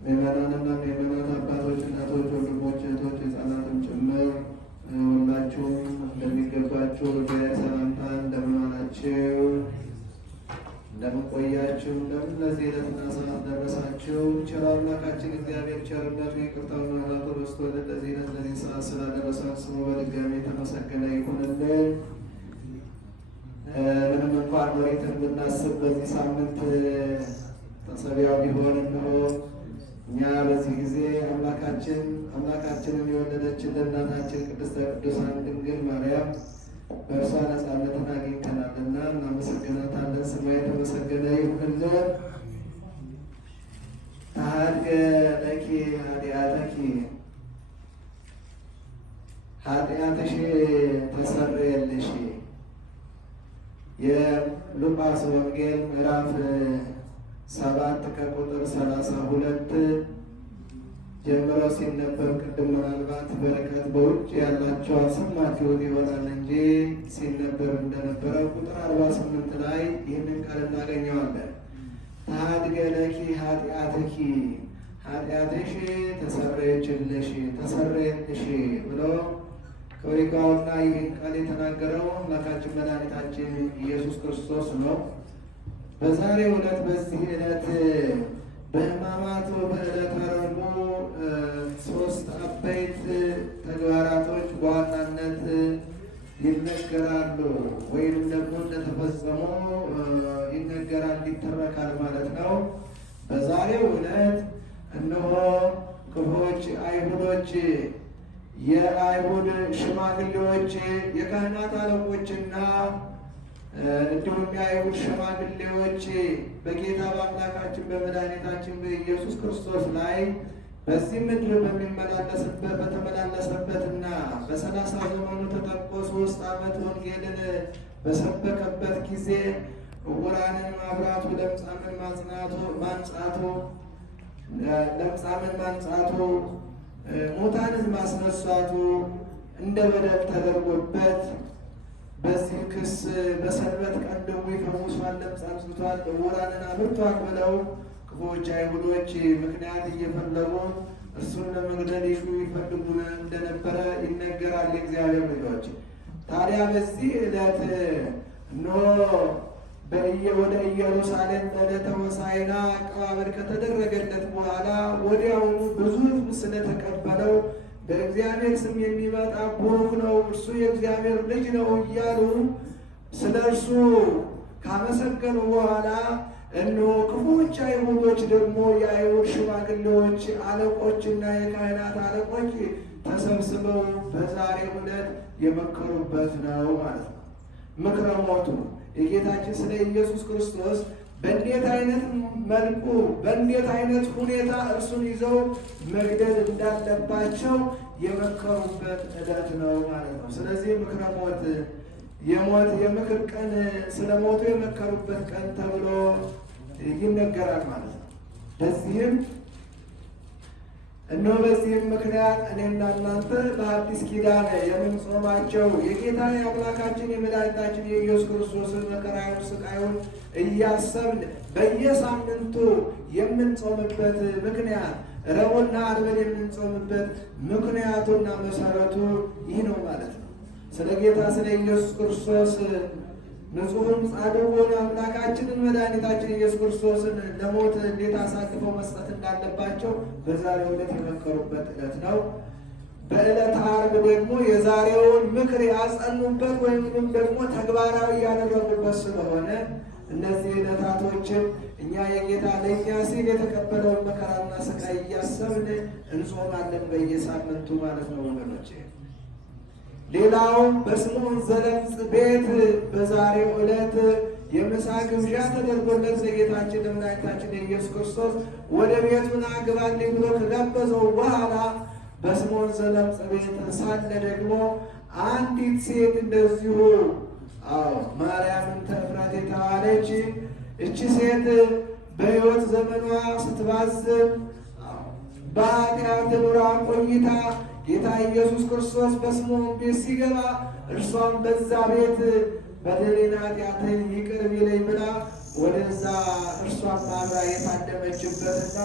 ምዕመናንና ምዕመናት አባቶች፣ እናቶች፣ ወንድሞች፣ እህቶች ሕፃናትም ጭምር ሁላችሁም እንደሚገባችሁ እግዚአብሔር ሰላምታ እንደምን ዋላችሁ? እንደምን ቆያችሁ? እንደምን ለዚህ ዕለትና ሰዓት ደረሳችሁ? ቸር አምላካችን እግዚአብሔር ቸርነቱ ይቅርታውና ምሕረቱ በዝቶልን ለዚህ ዕለት ለዚህ ሰዓት ስላደረሰን ስሙ በድጋሚ የተመሰገነ ይሁንልን። ምንም እንኳን ኦሪትን ብናስብ በዚህ ሳምንት ተሰቢያው ቢሆን እንሆ እኛ በዚህ ጊዜ አምላካችንን የወለደችልን እናታችን ቅድስተ ቅዱሳን ድንግል ማርያም በእርሷ ነፃነትን አግኝተናልና እናመሰግናታለን። ስሟ የተመሰገነ ይሁንልን። ተሐድገ ለኪ ኃጢአተኪ፣ ኃጢአትሽ ተሰረየልሽ። የሉቃስ ወንጌል ምዕራፍ 7 ከቁጥር 32 ጀምሮ ሲነበብ ቅድም ምናልባት በርቀት በውጭ ያላቸው አልሰማችሁት ይሆናል እንጂ ሲነበብ እንደነበረው ቁጥር 48 ላይ ይህንን ቃል እናገኘዋለን። ተሐድገ ለኪ ኃጢአትኪ፣ ኃጢአትሽ ተሰረየችልሽ፣ ተሰረየልሽ ብሎ ከወሪጋውና ይህን ቃል የተናገረው አምላካችን መድኃኒታችን ኢየሱስ ክርስቶስ ነው። በዛሬው ዕለት በዚህ ዕለት በሕማማቱ በዕለተ ረቡዕ ሶስት አበይት ተግባራቶች በዋናነት ይነገራሉ ወይም ደግሞ እንደተፈጸሙ ይነገራል፣ ይተረካል ማለት ነው። በዛሬው ዕለት እነሆ ክፉዎች አይሁዶች፣ የአይሁድ ሽማግሌዎች፣ የካህናት አለቆችና እንዲሁም የአይሁድ ሽማግሌዎች በጌታ በአምላካችን በመድኃኒታችን በኢየሱስ ክርስቶስ ላይ በዚህ ምድር በተመላለሰበትና በ30 ዘመኑ ተጠቆ 3 ዓመት ወንጌልን በሰበከበት ጊዜ ዕውራንን ማብራቱ፣ ለምጻምን ማንጻቱ፣ ሙታንን ማስነሳቱ እንደ በደል ተደርጎበት በዚህ ክስ በሰንበት ቀን ደግሞ ይፈውሷል፣ ለምጽ አንጽቷል፣ ዕውራንን አብርቷል ብለው ክፉዎች አይሁዶች ምክንያት እየፈለጉ እርሱን ለመግደል ይፈልጉ እንደነበረ ይነገራል። የእግዚአብሔር ልጆች ታዲያ በዚህ ዕለት እነሆ ወደ ኢየሩሳሌም በዕለተ ሆሳዕና አቀባበል ከተደረገለት በኋላ ወዲያውኑ ብዙ ሕዝብ ስለተቀበለው በእግዚአብሔር ስም የሚመጣ ቡሩክ ነው፣ እርሱ የእግዚአብሔር ልጅ ነው እያሉ ስለ እርሱ ካመሰገኑ በኋላ እነሆ ክፉዎች አይሁዶች ደግሞ የአይሁድ ሽማግሌዎች አለቆችና የካህናት አለቆች ተሰብስበው በዛሬው ዕለት የመከሩበት ነው ማለት ነው። ምክረ ሞቱ የጌታችን ስለ ኢየሱስ ክርስቶስ በእንዴት አይነት መልኩ በእንዴት አይነት ሁኔታ እርሱን ይዘው መግደል እንዳለባቸው የመከሩበት ዕለት ነው ማለት ነው። ስለዚህ ምክረ ሞት የምክር ቀን ስለ ሞቱ የመከሩበት ቀን ተብሎ ይነገራል ማለት ነው። በዚህም ምክንያት እኔና እናንተ በአዲስ ኪዳን የምንጾማቸው የጌታ የአምላካችን የመድኃኒታችን የኢየሱስ ክርስቶስን መከራውን ስቃዩን እያሰብን በየሳምንቱ የምንጾምበት ምክንያት ረቡዕና ዓርብን የምንጾምበት ምክንያቱና መሰረቱ ይህ ነው ማለት ነው። ስለ ጌታ ስለ ኢየሱስ ክርስቶስ ንጹሑን ጻድቁን አምላካችንን መድኃኒታችን ኢየሱስ ክርስቶስን ለሞት እንዴት አሳልፈው መስጠት እንዳለባቸው በዛሬው ዕለት የመከሩበት ዕለት ነው። በዕለተ ዓርብ ደግሞ የዛሬውን ምክር ያጸኑበት ወይም ደግሞ ተግባራዊ ያደረጉበት ስለሆነ እነዚህ ዕለታቶችን እኛ የጌታ ለእኛ ሲል የተቀበለውን መከራና ስቃይ እያሰብን እንጾማለን በየሳምንቱ ማለት ነው ወገኖቼ። ሌላው በስምዖን ዘለምጽ ቤት በዛሬው ዕለት የምሳ ግብዣ ተደርጎለት ለጌታችን ለመድኃኒታችን ለኢየሱስ ክርስቶስ ወደ ቤቱን አግባልኝ ብሎ ከጋበዘው በኋላ በስምዖን ዘለምጽ ቤት ሳለ ደግሞ አንዲት ሴት እንደዚሁ ማርያምን ተፍራት የተባለች እቺ ሴት በሕይወት ዘመኗ ስትባዝን በኃጢአት ኑራ ቆይታ ጌታ ኢየሱስ ክርስቶስ በስምዖን ቤት ሲገባ እርሷም በዛ ቤት በደሌን ኃጢአትን ይቅር ቢለኝ ብላ ወደዛ እርሷም አብራ የታደመችበትና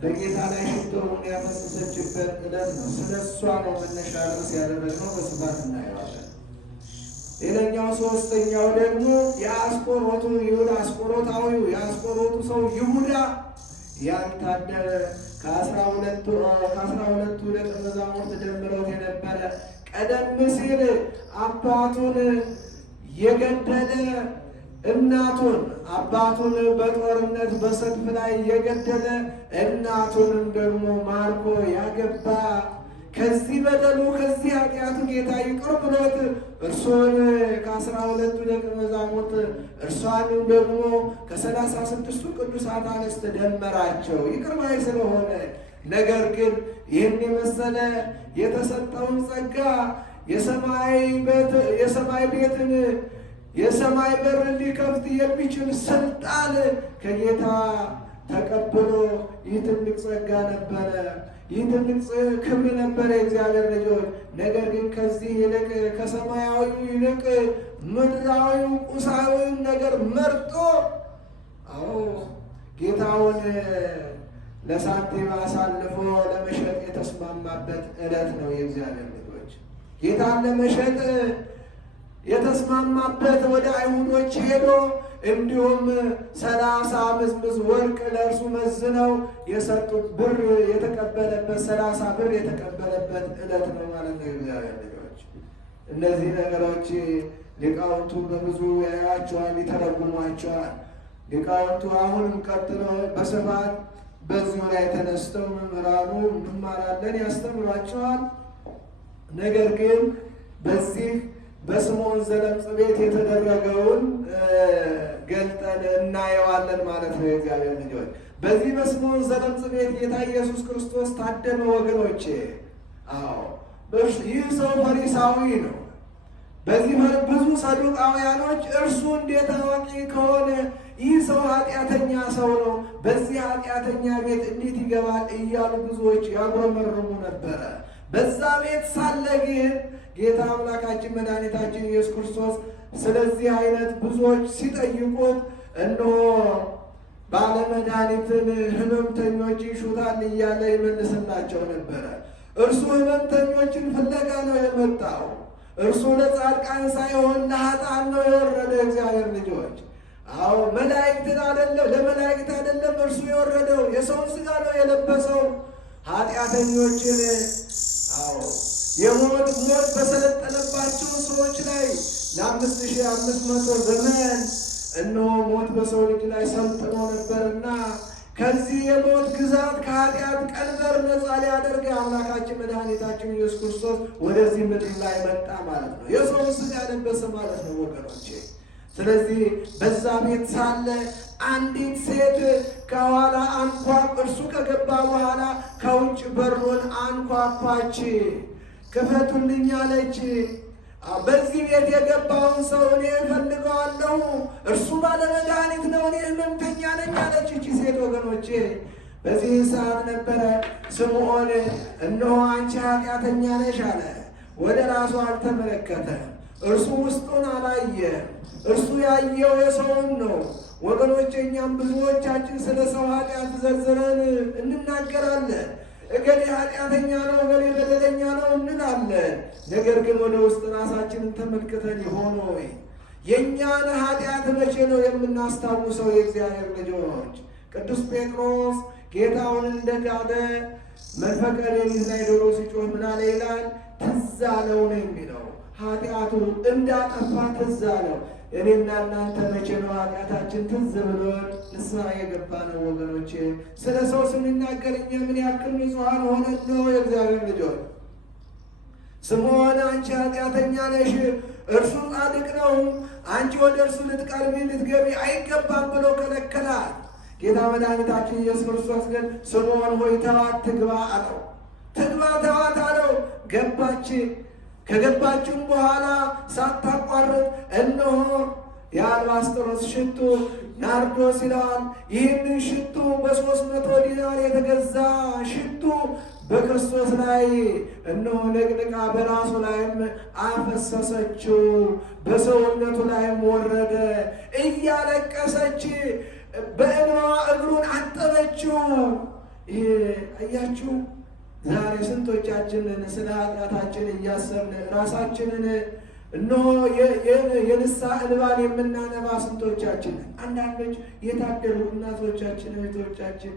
በጌታ ላይ ሽቶውን ያፈሰሰችበት ዕለት ነው። ስለ እሷ ነው መነሻ ርዕስ ያደረግነው፣ በስፋት እናየዋለን። ሌላኛው ሶስተኛው ደግሞ የአስቆሮቱ ይሁዳ አስቆሮታዊው የአስቆሮቱ ሰው ይሁዳ ያልታደለ ከአስራ ሁለቱ ደቀ መዛሙርት ጀምረውት የነበረ ቀደም ሲል አባቱን የገደለ አባቱን በጦርነት በሰልፍ ላይ የገደለ እናቱንም ደግሞ ማርኮ ያገባ ከዚህ በደሉ ከዚህ ኃጢአቱ ጌታ ይቅር ብሎት እርሱን ከ12 ደቀ መዛሙርት እርሷንም ደግሞ ከ36 ቅዱሳት አንስት ደመራቸው ይቅር ባይ ስለሆነ። ነገር ግን ይህን የመሰለ የተሰጠውን ጸጋ የሰማይ በር ሊከፍት የሚችል ስልጣን ከጌታ ተቀብሎ ይህ ትልቅ ጸጋ ነበረ፣ ይህ ትልቅ ክብር ነበረ የእግዚአብሔር ልጆች። ነገር ግን ከዚህ ይልቅ ከሰማያዊው ይልቅ ምድራዊው ቁሳዊውን ነገር መርጦ ጌታውን ለሳንቲም አሳልፎ ለመሸጥ የተስማማበት ዕለት ነው የእግዚአብሔር ልጆች። ጌታን ለመሸጥ የተስማማበት ወደ አይሁዶች ሄዶ እንዲሁም 30 ምዝምዝ ወርቅ ለእርሱ መዝነው የሰጡት ብር የተቀበለበት 30 ብር የተቀበለበት ዕለት ነው ማለት ነው የእግዚአብሔር ልጆች። እነዚህ ነገሮች ሊቃውንቱ በብዙ ያያቸዋል፣ ይተረጉሟቸዋል። ሊቃውንቱ አሁንም ቀጥለው በስፋት በዚሁ ላይ ተነስተው መምህራኑ እንማራለን ያስተምሯቸዋል። ነገር ግን በዚህ በስምዖን ዘለምጽ ቤት የተደረገውን ገልጠን እናየዋለን ማለት ነው የእግዚአብሔር ልጆች። በዚህ በስምዖን ዘለምጽ ቤት ጌታ ኢየሱስ ክርስቶስ ታደመ ወገኖቼ። ይህ ሰው ፈሪሳዊ ነው። በዚህ ብዙ ሰዱቃውያኖች እርሱ እንዴት አዋቂ ከሆነ ይህ ሰው ኃጢአተኛ ሰው ነው፣ በዚህ ኃጢአተኛ ቤት እንዴት ይገባል እያሉ ብዙዎች ያጉረመርሙ ነበረ። በዛ ቤት ሳለ ግን ጌታ አምላካችን መድኃኒታችን ኢየሱስ ክርስቶስ ስለዚህ አይነት ብዙዎች ሲጠይቁት እነሆ ባለመድኃኒትን ሕመምተኞች ይሹታል እያለ ይመልስላቸው ነበረ። እርሱ ሕመምተኞችን ፍለጋ ነው የመጣው። እርሱ ለጻድቃን ሳይሆን ለኃጥአን ነው የወረደ እግዚአብሔር ልጆች። መላእክትን አይደለም፣ ለመላእክት አይደለም እርሱ የወረደው፣ የሰውን ሥጋ ነው የለበሰው። ኃጢአተኞችን የሞት በሰለጠነባቸው ሰዎች ላይ ለ5500 ዘመን እነሆ ሞት በሰው ልጅ ላይ ሰልጥኖ ነበርና ከዚህ የሞት ግዛት ከኃጢአት ቀንበር ነፃ ሊያደርግ አምላካችን መድኃኒታችን ኢየሱስ ክርስቶስ ወደዚህ ምድር ላይ መጣ ማለት ነው። የሰውን ሥጋ ለበሰ ማለት ነው ወገኖቼ። ስለዚህ በዛ ቤት ሳለ አንዲት ሴት ከኋላ እርሱ ከገባ በኋላ ከውጭ በሩን አንኳኳች። ክፈቱልኝ አለች። በዚህ ቤት የገባውን ሰው እኔ እፈልገዋለሁ፣ እርሱ ባለመድኃኒት ነው፣ እኔ ሕመምተኛ ነኝ አለች እቺ ሴት ወገኖቼ። በዚህ ሰዓት ነበረ ስምዖን እነሆ አንቺ ኃጢአተኛ ነሽ አለ። ወደ ራሱ አልተመለከተ፣ እርሱ ውስጡን አላየ። እርሱ ያየው የሰውን ነው ወገኖቼ። እኛም ብዙዎቻችን ስለ ሰው ኃጢአት ዘርዝረን እንናገራለን። እገሌ ኃጢአተኛ ነው፣ እገሌ በደለኛ ነው እንላለን። ነገር ግን ወደ ውስጥ ራሳችንን ተመልክተን ይሆን ወይ? የእኛን ኃጢአት መቼ ነው የምናስታውሰው? የእግዚአብሔር ልጆች ቅዱስ ጴጥሮስ ጌታውን እንደካደ መንፈቀ ሌሊት ላይ ዶሮ ሲጮህ ምን አለ ይላል? ትዝ አለው ነው የሚለው። ኃጢአቱ እንዳጠፋ ትዝ አለው። እኔና እናንተ መቼ ነው ኃጢአታችን ትዝ ብሎን ንስሐ የገባ ነው ወገኖቼ? ስለ ሰው ስንናገር እኛ ምን ያክል ንጹሐን ሆነን ነው የእግዚአብሔር ልጆች? ስምዖን አንቺ ኃጢአተኛ ነሽ፣ እርሱ ጻድቅ ነው፣ አንቺ ወደ እርሱ ልትቀርቢ ልትገቢ አይገባም ብሎ ከለከላት። ጌታ መድኃኒታችን ኢየሱስ ክርስቶስ ግን ስምዖን ሆይ ተዋት ትግባ አለው። ትግባ ተዋት አለው። ገባች። ከገባችም በኋላ ሳታቋርጥ እነሆ የአልባስጥሮስ ሽቱ ናርዶስ ይለዋል። ይህንን ሽቱ በ300 ዲናር የተገዛ ሽቱ በክርስቶስ ላይ እነሆ ነቅንቃ በራሱ ላይም አፈሰሰችው፣ በሰውነቱ ላይም ወረደ። እያለቀሰች በእንባዋ እግሩን አጠበችው። ይሄ አያችሁ፣ ዛሬ ስንቶቻችንን ስለ ኃጢአታችን እያሰብን ራሳችንን እነሆ የንስሐ እንባን የምናነባ ስንቶቻችን። አንዳንዶች የታደሉ እናቶቻችን እህቶቻችን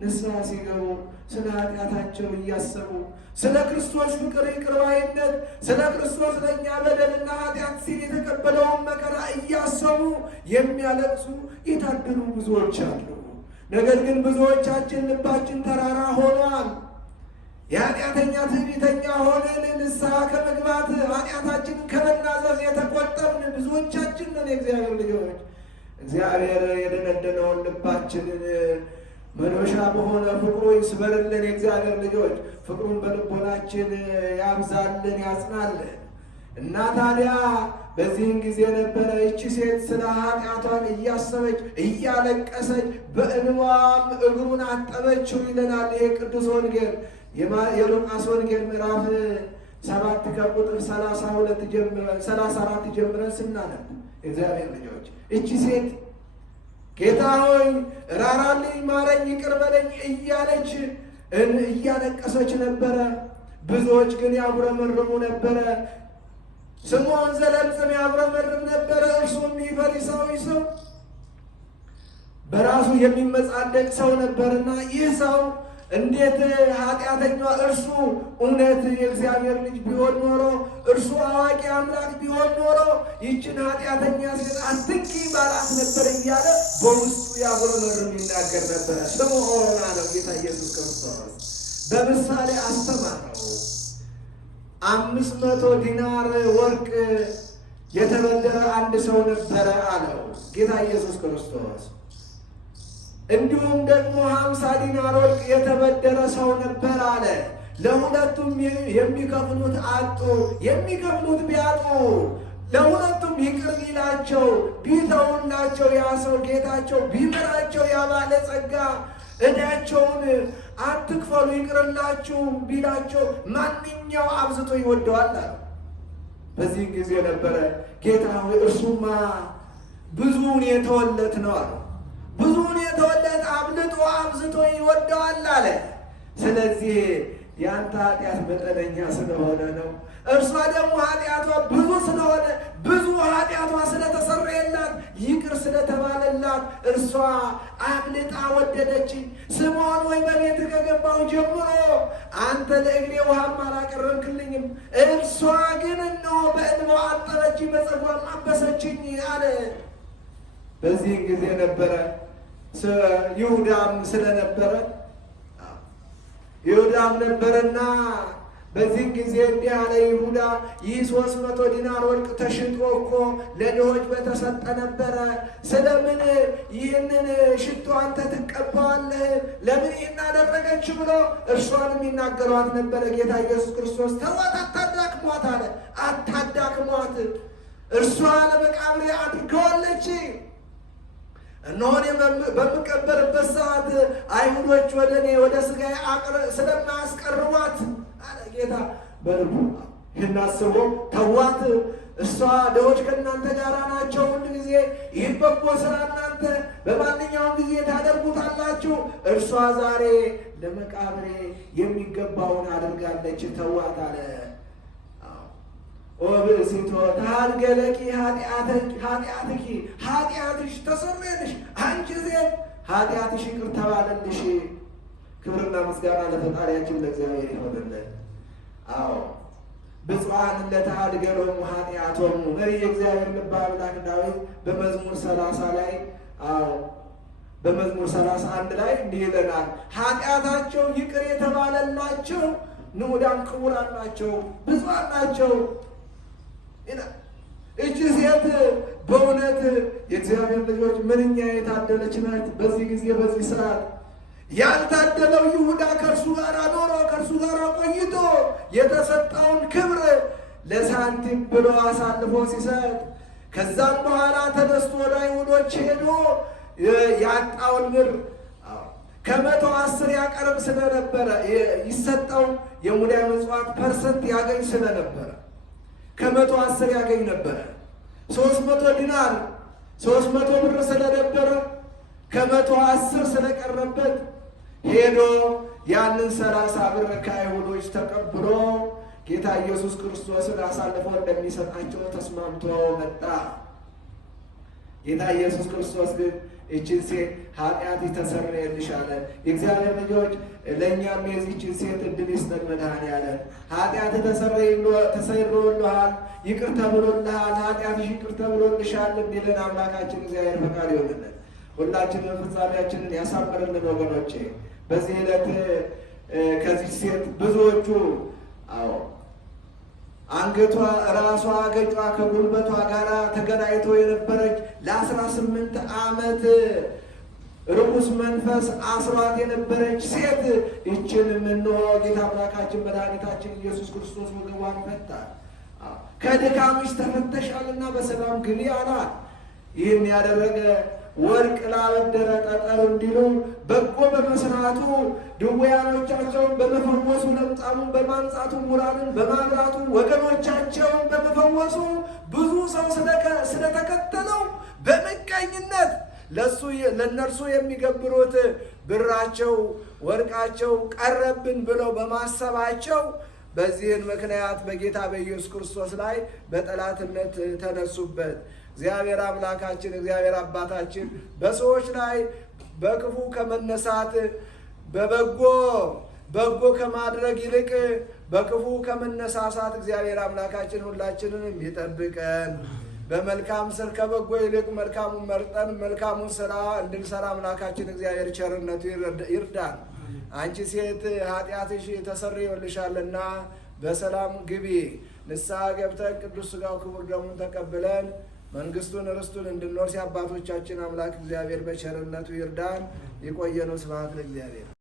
ንስሐ ሲገቡ ስለ ኃጢአታቸው እያሰቡ ስለ ክርስቶስ ፍቅር ይቅር ባይነት ስለ ክርስቶስ ለእኛ በደልና ኃጢአት ሲል የተቀበለውን መከራ እያሰቡ የሚያለቅሱ የታደሉ ብዙዎች አሉ። ነገር ግን ብዙዎቻችን ልባችን ተራራ ሆኗል። የኃጢአተኛ ትዕቢተኛ ሆነን ንስሐ ከመግባት ኃጢአታችንን ከመናዘዝ የተቆጠብን ብዙዎቻችን ነን። የእግዚአብሔር ልጆች እግዚአብሔር የደነደነውን ልባችንን መዶሻ በሆነ ፍቅሩ ይስበርልን። የእግዚአብሔር ልጆች ፍቅሩን በልቦናችን ያብዛልን፣ ያጽናልን እና ታዲያ በዚህን ጊዜ ነበረ ይቺ ሴት ስለ ኃጢአቷን እያሰበች እያለቀሰች በእንባም እግሩን አጠበችው ይለናል ይሄ ቅዱስ ወንጌል የሉቃስ ወንጌል ምዕራፍ 7 ከቁጥር 34 ጀምረን ስናነብ እግዚአብሔር ልጆች እቺ ሴት ጌታ ሆይ ራራልኝ፣ ማረኝ፣ ይቅር በለኝ እያለች እያለቀሰች ነበረ። ብዙዎች ግን ያጉረመርሙ ነበረ። ስምዖን ዘለምጽም ያጉረመርም ነበረ። እርሱም ፈሪሳዊ ሰው በራሱ የሚመጻደቅ ሰው ነበርና ይህ ሰው እንዴት ኃጢአተኛ እርሱ እውነት የእግዚአብሔር ልጅ ቢሆን ኖሮ እርሱ አዋቂ አምላክ ቢሆን ኖሮ ይችን ኃጢአተኛ ሴት አትንኪ ባላት ነበር እያለ በውስጡ ያጉረመርም ይናገር ነበረ። ስምዖን አለው ጌታ ኢየሱስ ክርስቶስ በምሳሌ አስተማረው። 500 ዲናር ወርቅ የተበደረ አንድ ሰው ነበረ አለው ጌታ ኢየሱስ ክርስቶስ። እንዲሁም ደግሞ 50 ዲናር ወርቅ የተበደረ ሰው ነበር አለ። ለሁለቱም የሚከፍሉት አጡ። የሚከፍሉት ቢያጡ ለሁለቱም ይቅር ቢላቸው ቢተውላቸው ያ ሰው ጌታቸው ቢምራቸው ያ ባለጸጋ ዕዳቸውን አትክፈሉ ይቅርላችሁ ቢላቸው ማንኛው አብዝቶ ይወደዋል አለ። በዚህ ጊዜ ነበረ ጌታ ሆይ እርሱማ ብዙውን የተወለት ነው አለ። ብዙውን የተወለት አብልጦ አብዝቶ ይወደዋል አለ። ስለዚህ ያንተ ኃጢአት መጠነኛ ስለሆነ ነው፣ እርሷ ደግሞ ኃጢአቷ ብዙ ስለሆነ ብዙ ኃጢአቷ ስለተሰረየላት ይቅር ስለተባለላት እርሷ አብልጣ ወደደች። ስምዖን ወይ በቤት ከገባሁ ጀምሮ አንተ ለእግሬ ውሃም አላቀረብክልኝም፣ እርሷ ግን እነሆ በእንባዋ አጠበችኝ፣ በፀጉሯም አበሰችኝ አለ። በዚህ ጊዜ ነበረ ይሁዳም ስለነበረ ይሁዳም ነበረና በዚህ ጊዜ እንዲህ አለ ይሁዳ፣ ይህ 300 ዲናር ወርቅ ተሽጦ እኮ ለድሆች በተሰጠ ነበረ። ስለምን ይህንን ሽቶ አንተ ትቀባዋለህ? ለምን ይህን አደረገች ብሎ እርሷንም ይናገሯት ነበረ። ጌታ ኢየሱስ ክርስቶስ ተዋት፣ አታዳክሟት አለ። አታዳክሟት፣ እርሷ ለመቃብሬ አድርገዋለች። እነሆ እኔ በምቀበርበት ሰዓት አይሁዶች ወደ እኔ ወደ ሥጋዬ ስለማያስቀርቧት አለ ጌታ በልቡ። ይህን አስቦ ተዋት፣ እሷ ድሆች ከእናንተ ጋር ናቸው፣ ሁል ጊዜ ይህን በጎ ሥራ እናንተ በማንኛውም ጊዜ ታደርጉታላችሁ። እርሷ ዛሬ ለመቃብሬ የሚገባውን አድርጋለች፣ ተዋት አለ። ኦብእሲቶ ታድገለኪ ኃጢአትኪ፣ ኃጢአትሽ ተሰረየልሽ፣ አንቺ ሴት ኃጢአትሽ ይቅር ተባለልሽ። ክብርና ምስጋና ለፈጣሪያችን ለእግዚአብሔር ይሆንልን። አዎ ብፁዓን ለተአድገሎሙ ኃጢአቶሙ። መሪ የእግዚአብሔር ልበ አምላክ ዳዊት በመዝሙር 30 ላይ በመዝሙር 31 ላይ እንዲህ ይለናል፣ ኃጢአታቸው ይቅር የተባለላቸው ንዑዳን ክቡራን ናቸው፣ ብፁዓን ናቸው። እቺ ሴት በእውነት የእግዚአብሔር ልጆች ምንኛ የታደለች ናት። በዚህ ጊዜ በዚህ ሰዓት ያልታደለው ይሁዳ ከእርሱ ጋር ኖሮ ከእርሱ ጋር ቆይቶ የተሰጠውን ክብር ለሳንቲም ብሎ አሳልፎ ሲሰጥ፣ ከዛም በኋላ ተነስቶ ወደ አይሁዶች ሄዶ ያጣውን ብር ከ110 ያቀርብ ስለነበረ ይሰጠው የሙዳየ ምጽዋት ፐርሰንት ያገኝ ስለነበረ ከ110 ያገኝ ነበረ። 300 ዲናር 300 ብር ስለነበረ ከ110 ስለቀረበት ሄዶ ያንን 30 ብር ከአይሁዶች ተቀብሎ ጌታ ኢየሱስ ክርስቶስን አሳልፎ እንደሚሰጣቸው ተስማምቶ መጣ። ጌታ ኢየሱስ ክርስቶስ ግን እችን ሴት ኃጢአትሽ ተሰረየልሽ አለ። የእግዚአብሔር ልጆች ለእኛም የዚችን ሴት እድል ይስጠን። መድኃኔዓለም ኃጢአትህ ተሰይሮልሃል፣ ይቅር ተብሎልሃል፣ ኃጢአትሽ ይቅር ተብሎልሻል እንዲልን አምላካችን እግዚአብሔር ፈቃድ ይሆንልን። ሁላችንን ፍጻሜያችንን ያሳምርልን ወገኖቼ። በዚህ ዕለት ከዚህ ሴት ብዙዎቹ አንገቷ፣ ራሷ፣ አገጯ ከጉልበቷ ጋር ተገናኝቶ የነበረች ለ18 ዓመት ርኩስ መንፈስ አስሯት የነበረች ሴት ይችን ምንሆ ጌታ አምላካችን መድኃኒታችን ኢየሱስ ክርስቶስ ወገቧን ፈታ። ከድካምሽ ተፈተሻልና በሰላም ግቢ አላት። ይህን ያደረገ ወርቅ ላበደረ ጠጠር እንዲሉ በጎ በመስራቱ ድውያኖቻቸውን በመፈወሱ ለምጻሙን በማንጻቱ ሙራንን በማብራቱ ወገኖቻቸውን በመፈወሱ ብዙ ሰው ስለተከተለው በምቀኝነት ለእነርሱ የሚገብሩት ብራቸው ወርቃቸው ቀረብን ብለው በማሰባቸው በዚህን ምክንያት በጌታ በኢየሱስ ክርስቶስ ላይ በጠላትነት ተነሱበት። እግዚአብሔር አምላካችን እግዚአብሔር አባታችን በሰዎች ላይ በክፉ ከመነሳት በጎ ከማድረግ ይልቅ በክፉ ከመነሳሳት እግዚአብሔር አምላካችን ሁላችንን ይጠብቀን። በመልካም ስር ከበጎ ይልቅ መልካሙን መርጠን መልካሙን ስራ እንድንሰራ አምላካችን እግዚአብሔር ቸርነቱ ይርዳን። አንቺ ሴት ኃጢአትሽ ተሰርዮልሻልና በሰላም ግቢ። ንስሐ ገብተን ቅዱስ ሥጋው ክቡር ደሙን ተቀብለን መንግስቱን ርስቱን እንድንወርስ የአባቶቻችን አምላክ እግዚአብሔር በቸርነቱ ይርዳን። የቆየነው ስብሐት ለእግዚአብሔር።